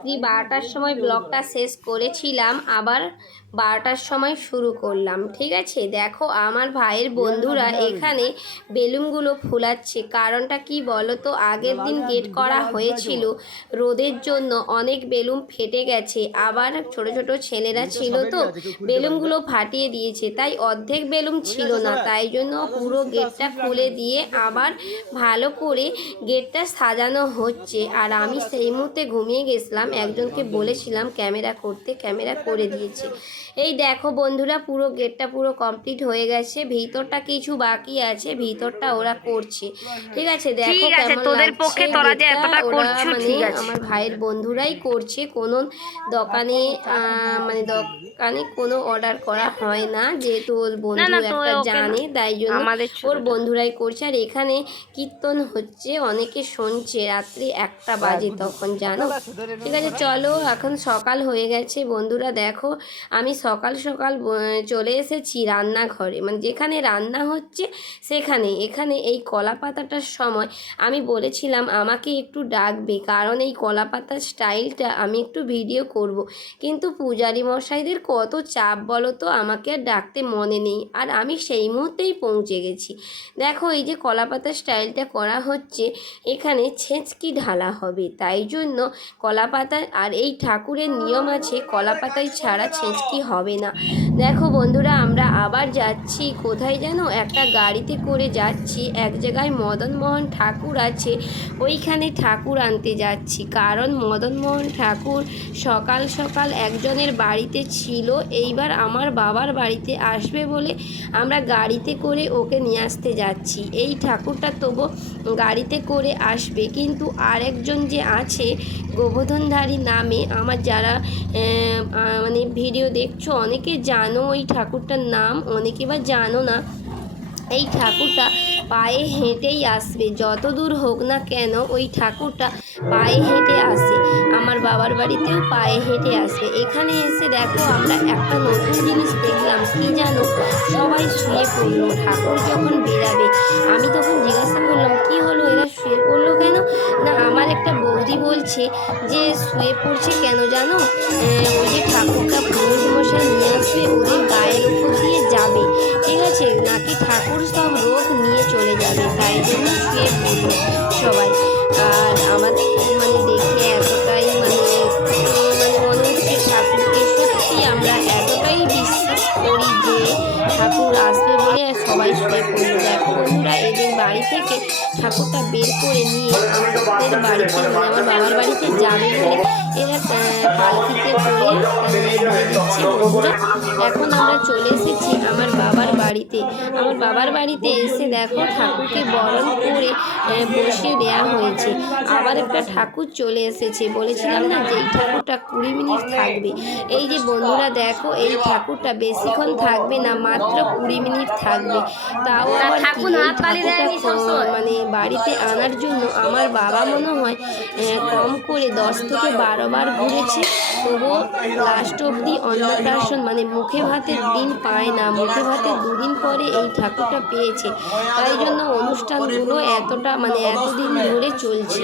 রাত্রি 12টার সময় ব্লগটা শেষ করেছিলাম, আবার 12টার সময় শুরু করলাম। ঠিক আছে, দেখো আমার ভাইয়ের বন্ধুরা এখানে বেলুনগুলো ফুলাচ্ছে। কারণটা কি বলো তো, আগের দিন গেট করা হয়েছিল, রোদের জন্য অনেক বেলুন ফেটে গেছে। আবার ছোট ছোট ছেলেরা ছিল তো, বেলুনগুলো ফাটিয়ে দিয়েছে, তাই অর্ধেক বেলুন ছিল না। তাই জন্য পুরো গেটটা খুলে দিয়ে আবার ভালো করে গেটটা সাজানো হচ্ছে। আর আমি সেই মুহূর্তে ঘুমিয়ে গেছিলাম, একজনকে বলেছিলাম ক্যামেরা করতে, ক্যামেরা করে দিয়েছে। এই দেখো বন্ধুরা, পুরো গেটটা পুরো কমপ্লিট হয়ে গেছে, ভিতরটা কিছু বাকি আছে, ভিতরটা ওরা করছে। ঠিক আছে, দেখো কেমন তোদের পক্ষে তোরা যে এতটা করছিস, মানে ঠিক আছে। আমার ভাইয়ের বন্ধুরাই করছে, কোনো দোকানে মানে দোকানে কোনো অর্ডার করা হয় না, যেহেতু ওর বন্ধু একটা জানে, তাই জন্য ওর বন্ধুরাই করছে। আর এখানে কীর্তন হচ্ছে, অনেকে শুনছে, রাত্রি 1টা বাজে তখন, জানো। ঠিক আছে, চলো এখন সকাল হয়ে গেছে বন্ধুরা। দেখো আমি সকাল সকাল চলে এসেছি রান্নাঘরে, মানে যেখানে রান্না হচ্ছে সেখানে। এখানে এই কলা পাতাটার সময় আমি বলেছিলাম আমাকে একটু ডাকবে, কারণ এই কলা পাতার স্টাইলটা আমি একটু ভিডিও করব। কিন্তু পূজারি মশাইদের কত চাপ বলো তো, আমাকে আর ডাকতে মনে নেই, আর আমি সেই মুহূর্তেই পৌঁছে গেছি। দেখো এই যে কলা পাতার স্টাইলটা করা হচ্ছে, এখানে ছেঁচকি ঢালা হবে, তাই জন্য কলা পাতা, আর এই ঠাকুরের নিয়ম আছে কলা পাতায় ছাড়া ছেঁচকি হবে না। দেখো বন্ধুরা, আমরা আবার যাচ্ছি কোথায় যেন, একটা গাড়িতে করে যাচ্ছি এক জায়গায়, মদনমোহন ঠাকুর আছে, ওইখানে ঠাকুর আনতে যাচ্ছি। কারণ মদনমোহন ঠাকুর সকাল সকাল একজনের বাড়িতে ছিল, এইবার আমার বাবার বাড়িতে আসবে বলে আমরা গাড়িতে করে ওকে নিয়ে আসতে যাচ্ছি। এই ঠাকুরটা তবু গাড়িতে করে আসবে, কিন্তু আরেকজন যে আছে গোবর্ধনধারী নামে, আমার যারা মানে ভিডিও দেখছো অনেকে জানো ওই ঠাকুরটার নাম, অনেকে বা জানো না। এই ঠাকুরটা পায়ে হেঁটেই আসবে, যত দূর হোক না কেন ওই ঠাকুরটা পায়ে হেঁটে আসে, আমার বাবার বাড়িতেও পায়ে হেঁটে আসবে। এখানে এসে দেখো আমরা একটা নতুন জিনিস দেখলাম, কি জানো, সবাই শুয়ে পড়লো ঠাকুর যখন বেরাবে। আমি তখন জিজ্ঞাসা করলাম কি হলো, এরা শুয়ে পড়লো কেন? না, আমার একটা বৌদি বলছে যে শুয়ে পড়ছে কেন জানো, ওই যে ঠাকুরটা পুরোহিত মশাই নিয়ে আসবে, ওদের গায়ের উপর দিয়ে যাবে। ঠিক আছে, নাকি ঠাকুর সব রোগ নিয়ে চলে যাবে, তাই জন্য শুয়ে পড়লো সবাই। আর আমাদের মানে দেখে এতটাই মানে মনে হচ্ছে ঠাকুরকে সত্যি আমরা এতটাই বিশ্বাস করি যে ঠাকুর আসবে বলে সবাই শুয়ে পড়লো। দেখো বন্ধুরা, এদের বাড়ি থেকে ঠাকুরটা বের করে নিয়ে আমাদের বাড়িতে, মানে আমার বাবার বাড়িতে যাবে বলে এরা পালকিতে করে দিচ্ছে বন্ধুরা। এখন আমরা চলে এসেছি আমার বাবার বাড়িতে। আমার বাবার বাড়িতে এসে দেখো ঠাকুরকে বরণ করে বসিয়ে দেওয়া হয়েছে। আবার একটা ঠাকুর চলে এসেছে, বলেছিলাম না যে এই ঠাকুরটা 20 মিনিট থাকবে। এই যে বন্ধুরা দেখো, এই ঠাকুরটা বেশিক্ষণ থাকবে না, মাত্র 20 মিনিট থাকবে। তাও আবার কি, এই ঠাকুরটা মানে বাড়িতে আনার জন্য আমার বাবা মনে হয় কম করে 10 থেকে 12 বার ঘুরেছে, তবুও লাস্ট অবধি অন্নপ্রাশন মানে মুখে ভাতের দিন পায় না, মুখে ভাতের 2 দিন পরে এই ঠাকুরটা পেয়েছে। তাই জন্য অনুষ্ঠানগুলো এতটা মানে এতদিন ধরে চলছে।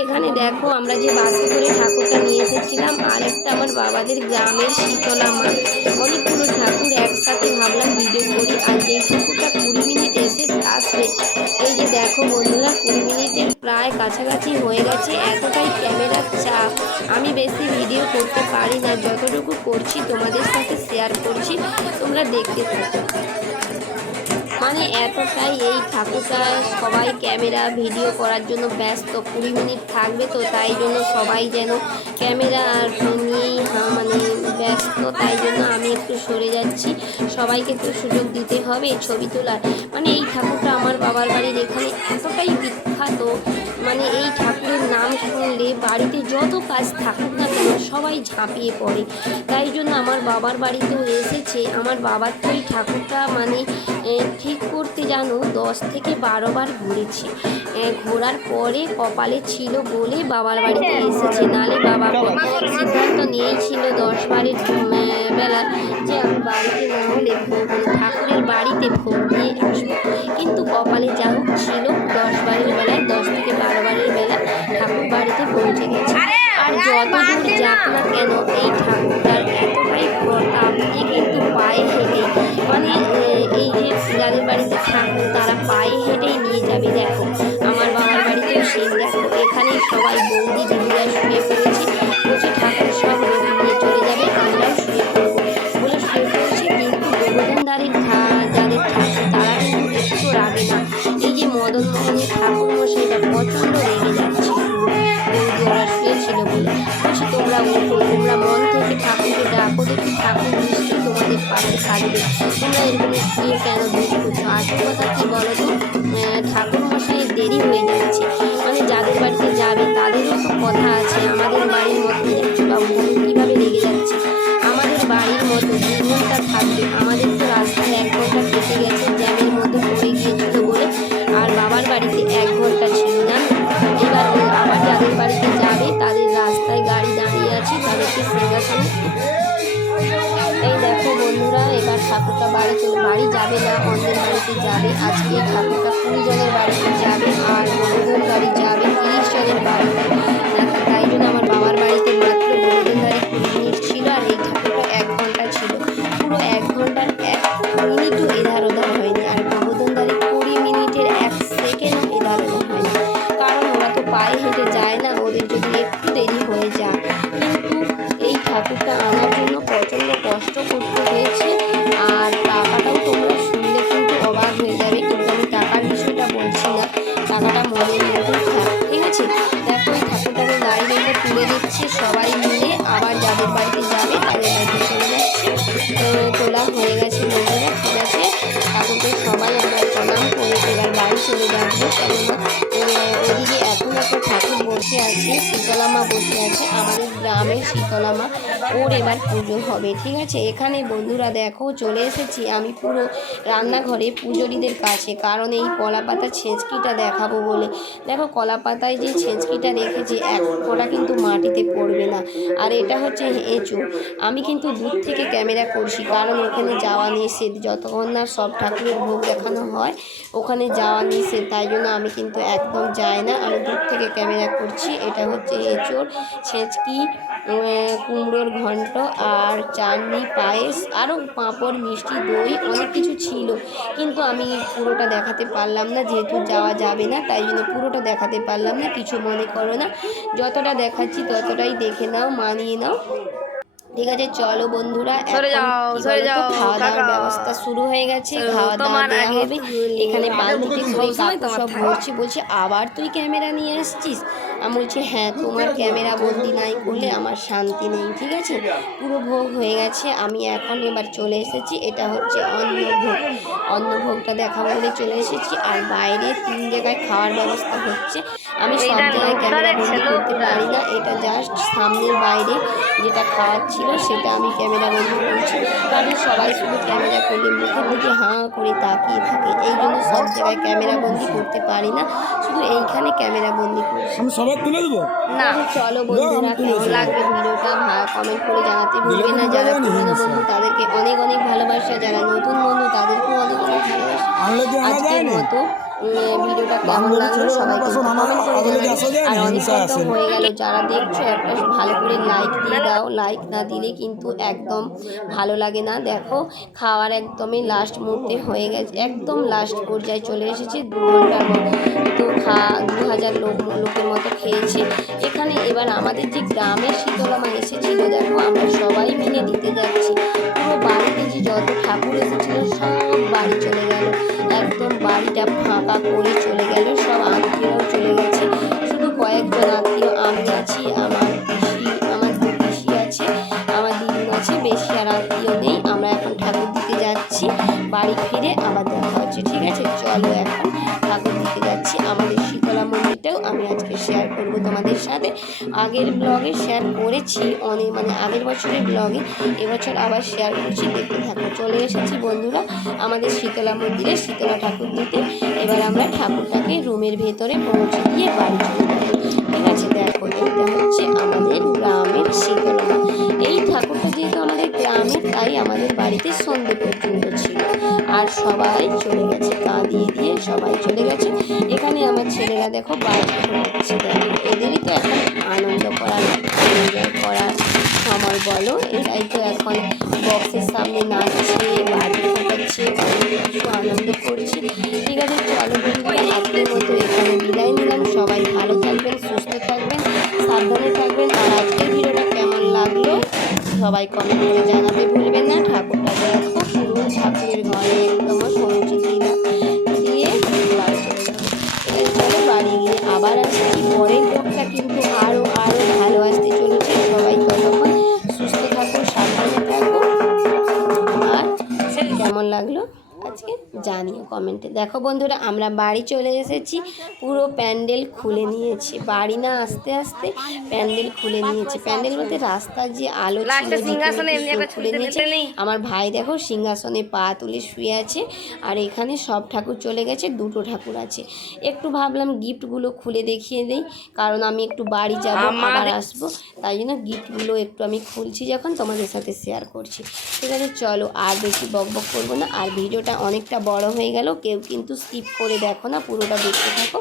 এখানে দেখো আমরা যে বাসে করে ঠাকুরটা নিয়ে এসেছিলাম, আর একটা আমার বাবাদের গ্রামের শীতলা মা, অনেকগুলো ঠাকুর একসাথে ভাবলাম ভিডিও করি। আর যেই ঠাকুরটা 20 মিনিট এসে আসবে, এই যে দেখো বন্ধুরা 20 মিনিটের প্রায় কাছাকাছি হয়ে গেছে। এতটাই ক্যামেরার চাপ, আমি বেশি ভিডিও করতে পারি না, যতটুকু করছি তোমাদের সাথে শেয়ার করছি, তোমরা দেখতে থাকো। মানে এতটাই এই ঠাকুরটা সবাই ক্যামেরা ভিডিও করার জন্য ব্যস্ত, 20 মিনিট থাকবে তো, তাই জন্য সবাই যেন ক্যামেরা নিয়েই মানে ব্যস্ত, তাই জন্য আমি একটু সরে যাচ্ছি, সবাইকে একটু সুযোগ দিতে হবে ছবি তোলার। মানে এই ঠাকুরটা আমার বাবার বাড়ির এখানে এতটাই বিখ্যাত, মানে এই ঠাকুরের নাম শুনলে বাড়িতে যত কাজ থাকুক না কেন সবাই ঝাঁপিয়ে পড়ে। তাই জন্য আমার বাবার বাড়িতেও এসেছে, আমার বাবার তো এই ঠাকুরটা মানে ঠিক করতে জানো 10 থেকে 12 বার ঘুরেছি। ঘোরার পরে কপালে ছিল বলে বাবার বাড়িতে এসেছে, নালে বাবা সিদ্ধান্ত নিয়েছিল 10 বারের বেলা যে আমি বাড়িতে না হলে ঠাকুরের বাড়িতে ভোগ দিয়ে আসবো, কিন্তু কপালে যা হোক ছিল 10 বারের বেলায় 10 থেকে 12 বারের বেলা ঠাকুর বাড়িতে পৌঁছে গেছে। আর যত দূর কিন্তু পায়ে হেঁটে মানে এই যে যাদের বাড়িতে ঠাকুর তারা পায়ে হেঁটেই নিয়ে যাবে। দেখো আমার বাবার বাড়িতেও সেম, দেখো এখানে সবাই বৌদি দিদিরা শুয়ে পড়েছে, বলছে ঠাকুর সব লোক নিয়ে চলে যাবে, আমরাও শুয়ে পড়বো বলে শুয়ে পড়েছে। কিন্তু গোবর্ধনধারীর যাদের ঠাকুর তারা কিন্তু একটু রাগে না। এই যে মদন মোহনের ঠাকুর মশাইটা প্রচণ্ড রেগে যাচ্ছে বৌদি ওরা শুয়েছিল বলে। বলছি তোমরা ওঠো, তোমরা মন থেকে ঠাকুরকে ডাকো, দেখি ঠাকুর নিশ্চয়ই তোমাদের পাশে থাকবে, তোমরা এরকম শুয়ে কেন দুধ করছো। আসল কথা কী বলো তো, ঠাকুর মশাইয়ের দেরি হয়ে যাচ্ছে, মানে যাদের বাড়িতে যাবে তাদেরও তো কথা আছে। আমাদের বাড়ির মতো দেখছো বাবু কীভাবে লেগে যাচ্ছে, আমাদের বাড়ির মতো 2 ঘন্টা থাকবে, আমাদের তো রাস্তায় 1 ঘন্টা কেটে গেছে জ্যামের মধ্যে পড়ে গিয়েছিল বলে, আর বাবার বাড়িতে 1 ঘন্টা ছিল জানো। এবার আবার যাদের বাড়িতে যাবে তাদের রাস্তায় গাড়ি দাঁড়িয়ে আছে, তাদেরকে সিংহাসনে। এই দেখো বন্ধুরা, এবার ঠাকুরটা বাড়ি যাবে না, অন্যের বাড়িতে যাবে। আজকে ঠাকুরটা 20 জনের বাড়িতে যাবে আর গোবর্ধন বাড়ি যাবে 30 জনের বাড়িতে। তাই জন্য আমার বাবার বাড়িতে মাত্র গোবর্ধনধারী 20 মিনিট ছিল আর এই ঠাকুরটা 1 ঘন্টা ছিল। পুরো 1 ঘন্টার 1 মিনিটও এধার ওধার হয়নি, আর গোবর্ধনধারী 20 মিনিটের 1 সেকেন্ডও এধার ওধার হয়নি। কারণ ওরা তো পায়ে হেঁটে যায় না, ওদের যদি একটু দেরি হয়ে যায়। কিন্তু এই ঠাকুরটা আনার জন্য প্রচণ্ড কষ্ট করতে হয়েছে, আর টাকাটাও তোমরা শুনলে কিন্তু অবাক হয়ে যাবে। কিন্তু আমি টাকার বিষয়টা বলছি না, টাকাটা মনের মধ্যে থাক, ঠিক আছে। দেখো এই ঠাকুরটাকে গাড়ির মধ্যে তুলে দিচ্ছে সবাই মিলে, আবার যাদের বাড়িতে যাবে তাদের বাড়িতে চলে যাচ্ছে। তোলা হয়ে গেছে বন্ধুরা, ঠিক আছে। ঠাকুরকে সবাই আমরা প্রণাম করে এবার বাড়ি চলে যাবো, কেননা ওদিকে এখন একটা ঠাকুর বসে আছে, শীতলা মা বসে আছে, আমাদের গ্রামের শীতলা মা, ওর এবার পুজো হবে, ঠিক আছে। এখানে বন্ধুরা দেখো চলে এসেছি আমি পুরো রান্নাঘরে পুজোরিদের কাছে, কারণ এই কলা পাতা ছেঁচকিটা দেখাবো বলে। দেখো কলা পাতায় যে ছেঁচকিটা রেখেছি ওটা কিন্তু মাটিতে পড়বে না, আর এটা হচ্ছে এঁচোড়। আমি কিন্তু দূর থেকে ক্যামেরা করছি, কারণ ওখানে যাওয়া নিষেধ, যতক্ষণ না সব ঠাকুরের ভোগ দেখানো হয় ওখানে যাওয়া নিষেধ, তাই জন্য আমি কিন্তু একদম যাই না, আমি দূর থেকে ক্যামেরা করছি। এটা হচ্ছে এঁচোড়, ছেঁচকি, কুমড়োর ঘন্ট আর চাটনি, পায়েস, আরও পাঁপড়, মিষ্টি, দই, অনেক কিছু ছিল, কিন্তু আমি পুরোটা দেখাতে পারলাম না, যেহেতু যাওয়া যাবে না তাই জন্য পুরোটা দেখাতে পারলাম না। কিছু মনে করো না, যতটা দেখাচ্ছি ততটাই দেখে নাও, মানিয়ে নাও, ঠিক আছে। চলো বন্ধুরা, এখন খাওয়া দাওয়ার ব্যবস্থা শুরু হয়ে গেছে, খাওয়া দাওয়া দেওয়া হবে। এখানে বালতিতে করে কাকু সব ভরছি, বলছে আবার তুই ক্যামেরা নিয়ে আসছিস। আমি বলছি হ্যাঁ, তোমার ক্যামেরা বন্দি নাই করলে আমার শান্তি নেই, ঠিক আছে। পুরো ভোগ হয়ে গেছে, আমি এখন এবার চলে এসেছি, এটা হচ্ছে অন্নভোগ, অন্নভোগটা দেখাবো বলে চলে এসেছি। আর বাইরে 3 জায়গায় খাওয়ার ব্যবস্থা হচ্ছে, আমি সব জায়গায় ক্যামেরা বন্দি করতে পারি না, এটা জাস্ট সামনের বাইরে যেটা খাওয়ার ছিল সেটা আমি ক্যামেরা বন্দি করছি, কারণ সবাই শুধু ক্যামেরা করলে মুখের দিকে হাঁ করে তাকিয়ে থাকে, এই জন্য সব জায়গায় ক্যামেরা বন্দি করতে পারি না, শুধু এইখানে ক্যামেরা বন্দি করছি। তুলে দেবো না চলো বন্ধুরা, কেমন লাগবে ভিডিওটা কমেন্ট করে জানাতে ভুলবে না। যারা পুরনো বন্ধু তাদেরকে অনেক অনেক ভালোবাসা, যারা নতুন বন্ধু তাদেরকেও অনেক অনেক ভালোবাসা। আজকের মতো ভিডিওটা কেমন লাগলো সবাই কিন্তু কমেন্ট করে জানাবে। আর অনেক ঘন্টা হয়ে গেল, যারা দেখছো একটা ভালো করে লাইক দিয়ে দাও, লাইক না দিলে কিন্তু একদম ভালো লাগে না। দেখো খাওয়ার একদমই লাস্ট মুহূর্তে হয়ে গেছে, একদম লাস্ট পর্যায়ে চলে এসেছে, 2 ঘন্টার তো 2000 লোকের মতো খেয়েছে এখানে। এবার আমাদের যে গ্রামের শীতলা মা এসেছিল, দেখো আমরা সবাই মিলে দিতে যাচ্ছি, পুরো বাড়িতে যে যত ঠাকুর এসেছিল সব বাড়ি চলে গেল, একদম বাড়িটা ফাঁকা করে চলে গেল, সব আত্মীয়রাও চলে গেছে, শুধু কয়েকজন আত্মীয় আমি আছি, আমার পিসি, আমার 2 পিসি আছে, আমার দিদিন আছে, বেশি আর আত্মীয় নেই। আমরা এখন ঠাকুর দিতে যাচ্ছি, বাড়ি ফিরে আবার দেখা হচ্ছে, ঠিক আছে। চলো এখন ঠাকুর দিতে যাচ্ছি, আমাদের শীতলা মন্দিরটাও আমি আজকে শেয়ার করব তোমাদের সাথে। আগের ব্লগে শেয়ার করেছি অনেক, মানে আগের বছরের ব্লগে, এবছর আবার শেয়ার করছি, দেখতে থাকো। চলে এসেছি বন্ধুরা আমাদের শীতলা মন্দিরে শীতলা ঠাকুর দিতে। এবার আমরা ঠাকুরটাকে রুমের ভেতরে পৌঁছে দিয়ে বাড়ি চলে যাবো, ঠিক আছে। দেখো এটা হচ্ছে আমাদের গ্রামের শীতলা মা। এই ঠাকুরটা যেহেতু আমাদের গ্রামের, তাই আমাদের বাড়িতে সন্ধ্যে পর্যন্ত ছিল, আর সবাই চলে গেছে, কাঁদিয়ে দিয়ে সবাই চলে গেছে। এখানে আমার ছেলেরা দেখো বাড়ি হচ্ছে, দেখো এদেরই তো এখন আনন্দ করার, এনজয় করার সময় বলো, এটাই তো এখন বক্সের সামনে নাচছে, বাড়ি ফাটাচ্ছে, অনেক কিছু আনন্দ করছে। ঠিক আছে, চলো বন্ধুরা, আজকের মতো এখানে বিদায় নিলাম। সবাই ভালো থাকবেন, সুস্থ থাকবেন, সাবধানে থাকবেন। আর আজকের ভিডিওটা কেমন লাগলো সবাই কমেন্ট করে জানাতে ভুলবেন না। ঠাকুরটা দেখো, পুরো ঠাকুরের ঘরে একদম সরঞ্জি দিয়ে বাড়ি চলে যাবো। চলো বাড়ি গিয়ে আবার আসছি। পরের ব্লগটা কিন্তু আরও ভালো আসতে চলেছে। সবাই ততক্ষণ সুস্থ থাকো, সাবধানে থাকো। আর কেমন লাগলো আজকে জানিও কমেন্টে। দেখো বন্ধুরা, আমরা বাড়ি চলে এসেছি, পুরো প্যান্ডেল খুলে নিয়েছি। বাড়ি না আসতে আসতে প্যান্ডেল খুলে নিয়েছে। প্যান্ডেল বলতে রাস্তার যে আলো ছিল খুলে নিয়েছে। আমার ভাই দেখো সিংহাসনে পা তুলে শুয়ে আছে। আর এখানে সব ঠাকুর চলে গেছে, দুটো ঠাকুর আছে। একটু ভাবলাম গিফটগুলো খুলে দেখিয়ে দিই, কারণ আমি একটু বাড়ি যাব, আবার আসবো, তাই জন্য গিফটগুলো একটু আমি খুলছি যখন তোমাদের সাথে শেয়ার করছি। ঠিক আছে, চলো আর বেশি বকবক করবো না। আর ভিডিওটা অনেকটা বড় হয়ে গেল, কেউ কিন্তু স্কিপ করে দেখো না, পুরোটা দেখতে থাকো।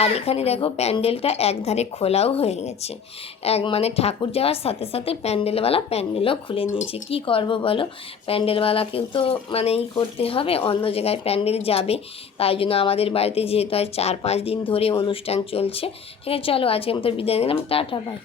আর এখানে দেখো প্যান্ডেলটা একধারে খোলাও হয়ে গেছে। মানে ঠাকুর যাওয়ার সাথে সাথে প্যান্ডেলও খুলে নিয়েছে। কি করব বলো, প্যান্ডেলওয়ালাকেও তো মানে করতে হবে, অন্য জায়গায় প্যান্ডেল যাবে। তাই জন্য আমাদের বাড়িতে যেহেতু 4-5 দিন ধরে অনুষ্ঠান চলছে। ঠিক আছে, চলো আজকে মতো বিদায় নিলাম, টাটা বাই।